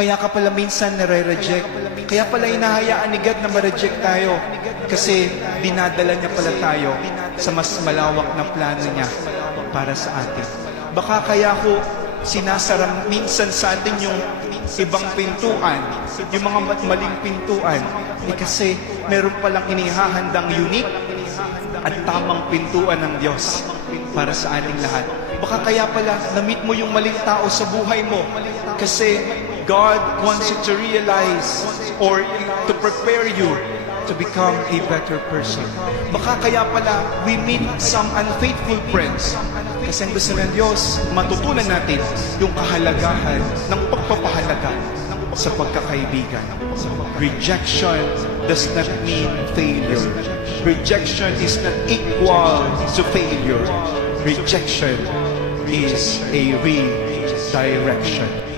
Kaya ka pala minsan nare-reject. Kaya pala hinahayaan ni God na ma-reject tayo. Kasi dinadala niya pala tayo sa mas malawak na plano niya para sa atin. Baka kaya ko sinasara minsan sa atin yung ibang pintuan, yung mga maling pintuan, kasi meron palang inihahandang unique at tamang pintuan ng Diyos para sa ating lahat. Baka kaya pala na-meet mo yung maling tao sa buhay mo kasi God wants you to realize or to prepare you to become a better person. Baka kaya pala we meet some unfaithful friends kasi ang gusto ng Diyos, matutunan natin yung kahalagahan ng pagpapahalaga sa pagkakaibigan. Rejection does not mean failure. Rejection is not equal to failure. Rejection is a redirection.